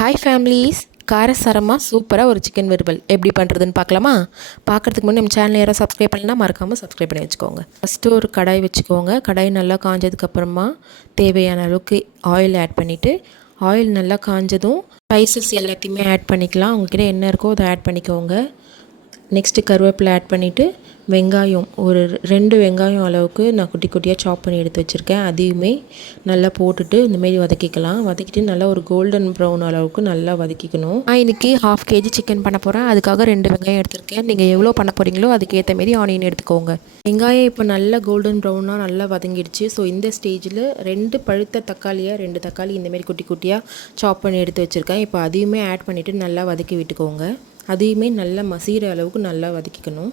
Hi families, காரசாரமாக சூப்பராக ஒரு சிக்கன் வறுவல் எப்படி பண்ணுறதுன்னு பார்க்கலாமா? பார்க்குறதுக்கு முன்னாடி நம்ம சேனல் யாரும் சப்ஸ்கிரைப் பண்ணலாம், மறக்காமல் சப்ஸ்கிரைப் பண்ணி வச்சுக்கோங்க. ஃபஸ்ட்டு ஒரு கடாய் வச்சுக்கோங்க. கடாய் நல்லா காஞ்சதுக்கப்புறமா தேவையான அளவுக்கு ஆயில் ஆட் பண்ணிவிட்டு, ஆயில் நல்லா காஞ்சதும் ஸ்பைசஸ் எல்லாத்தையுமே ஆட் பண்ணிக்கலாம். உங்கள்கிட்ட என்ன இருக்கோ அதை ஆட் பண்ணிக்கோங்க. நெக்ஸ்ட்டு கருவேப்பிலை ஆட் பண்ணிவிட்டு, வெங்காயம் ஒரு 2 வெங்காயம் அளவுக்கு நான் குட்டி குட்டியாக சாப் பண்ணி எடுத்து வச்சுருக்கேன். அதையுமே நல்லா போட்டுட்டு இந்தமாரி வதக்கிக்கலாம். வதக்கிட்டு நல்லா ஒரு கோல்டன் ப்ரௌன் அளவுக்கு நல்லா வதக்கிக்கணும். நான் இன்றைக்கி 1/2 kg சிக்கன் பண்ண போகிறேன். அதுக்காக 2 வெங்காயம் எடுத்திருக்கேன். நீங்கள் எவ்வளோ பண்ண போகிறீங்களோ அதுக்கேற்ற மாரி ஆனியன் எடுத்துக்கோங்க. வெங்காயம் இப்போ நல்லா கோல்டன் ப்ரௌனாக நல்லா வதங்கிடுச்சு. ஸோ இந்த ஸ்டேஜில் 2 பழுத்த தக்காளியாக 2 தக்காளி இந்தமாரி குட்டி குட்டியாக சாப் பண்ணி எடுத்து வச்சுருக்கேன். இப்போ அதையுமே ஆட் பண்ணிவிட்டு நல்லா வதக்கி விட்டுக்கோங்க. அதையுமே நல்லா மசிகிற அளவுக்கு நல்லா வதக்கிக்கணும்.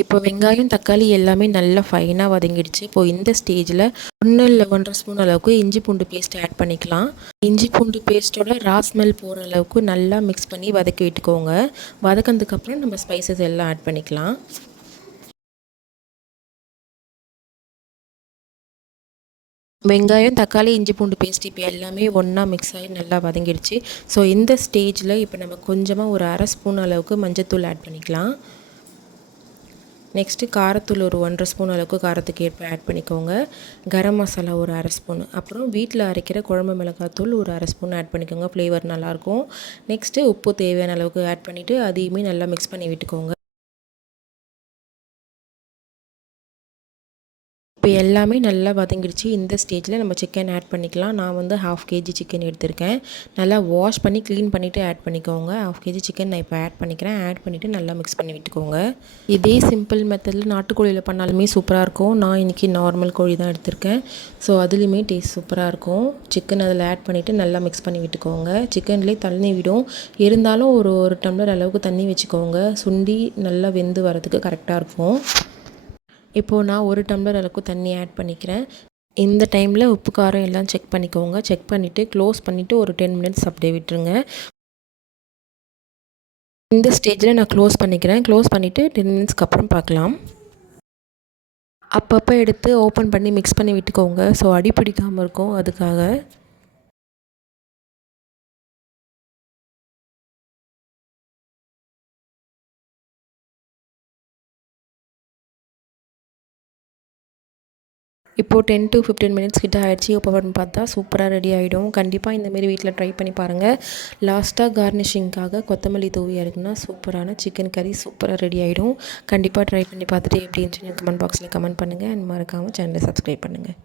இப்போ வெங்காயம் தக்காளி எல்லாமே நல்லா ஃபைனாக வதங்கிடுச்சு. இப்போது இந்த ஸ்டேஜில் 1 இல்லை 1.5 ஸ்பூன் அளவுக்கு இஞ்சி பூண்டு பேஸ்ட் ஆட் பண்ணிக்கலாம். இஞ்சி பூண்டு பேஸ்ட்டோட ரா ஸ்மெல் போகிற அளவுக்கு நல்லா மிக்ஸ் பண்ணி வதக்கி விட்டுக்கோங்க. வதக்கினதுக்கப்புறம் நம்ம ஸ்பைசஸ் எல்லாம் ஆட் பண்ணிக்கலாம். வெங்காயம் தக்காளி இஞ்சி பூண்டு பேஸ்ட் இப்போ எல்லாமே ஒன்றா மிக்ஸ் ஆகி நல்லா வதங்கிடுச்சு. ஸோ இந்த ஸ்டேஜில் இப்போ நம்ம கொஞ்சமாக ஒரு 1/2 ஸ்பூன் அளவுக்கு மஞ்சத்தூள் ஆட் பண்ணிக்கலாம். நெக்ஸ்ட்டு காரத்தூள் ஒரு 1.5 ஸ்பூன் அளவுக்கு காரத்துக்கு ஏற்ப ஆட் பண்ணிக்கோங்க. கரம் மசாலா ஒரு 1/2 ஸ்பூன், அப்புறம் வீட்டில் அரைக்கிற குழம்பு மிளகாத்தூள் ஒரு 1/2 ஸ்பூன் ஆட் பண்ணிக்கோங்க. ஃப்ளேவர் நல்லாயிருக்கும். நெக்ஸ்ட்டு உப்பு தேவையான அளவுக்கு ஆட் பண்ணிவிட்டு அதையுமே நல்லா மிக்ஸ் பண்ணி விட்டுக்கோங்க. இப்போ எல்லாமே நல்லா வதங்கிடுச்சு. இந்த ஸ்டேஜில் நம்ம சிக்கன் ஆட் பண்ணிக்கலாம். நான் வந்து 1/2 kg சிக்கன் எடுத்திருக்கேன். நல்லா வாஷ் பண்ணி க்ளீன் பண்ணிவிட்டு ஆட் பண்ணிக்கோங்க. 1/2 kg சிக்கன் நான் இப்போ ஆட் பண்ணிக்கிறேன். ஆட் பண்ணிவிட்டு நல்லா மிக்ஸ் பண்ணி விட்டுக்கோங்க. இதே சிம்பிள் மெத்தடில் நாட்டுக்கோழியில் பண்ணாலுமே சூப்பராக இருக்கும். நான் இன்றைக்கி நார்மல் கோழி தான் எடுத்திருக்கேன். ஸோ அதுலேயுமே டேஸ்ட் சூப்பராக இருக்கும். சிக்கன் அதில் ஆட் பண்ணிவிட்டு நல்லா மிக்ஸ் பண்ணி விட்டுக்கோங்க. சிக்கன்லேயே தண்ணி விடும், இருந்தாலும் ஒரு டம்ளர் அளவுக்கு தண்ணி வச்சுக்கோங்க. சுண்டி நல்லா வெந்து வரதுக்கு கரெக்டாக இருக்கும். இப்போது நான் 1 டம்ளர் அளவுக்கு தண்ணி ஆட் பண்ணிக்கிறேன். இந்த டைமில் உப்பு காரம் எல்லாம் செக் பண்ணிக்கோங்க. செக் பண்ணிவிட்டு க்ளோஸ் பண்ணிவிட்டு ஒரு 10 மினிட்ஸ் அப்படியே விட்டுருங்க. இந்த ஸ்டேஜில் நான் க்ளோஸ் பண்ணிக்கிறேன். க்ளோஸ் பண்ணிவிட்டு 10 மினிட்ஸ்க்கு அப்புறம் பார்க்கலாம். அப்பப்போ எடுத்து ஓப்பன் பண்ணி மிக்ஸ் பண்ணி விட்டுக்கோங்க. ஸோ அடி பிடிக்காமல் இருக்கும், அதுக்காக. இப்போது 10 to 15 மினிட்ஸ் கிட்ட ஆகிடுச்சு. இப்போ பார்த்தா சூப்பராக ரெடி ஆகிடும். கண்டிப்பாக இந்தமாரி வீட்டில் ட்ரை பண்ணி பாருங்கள். லாஸ்ட்டாக கார்னிஷிங்காக கொத்தமல்லி தூவி இறக்குனா சூப்பரான சிக்கன் கறி சூப்பராக ரெடி ஆகிடும். கண்டிப்பாக ட்ரை பண்ணி பார்த்துட்டு எப்படி இருந்துச்சுன்னு கமெண்ட் பாக்ஸில் கமெண்ட் பண்ணுங்கள். அண்ட் மறக்காமல் சேனலை சப்ஸ்கிரைப் பண்ணுங்கள்.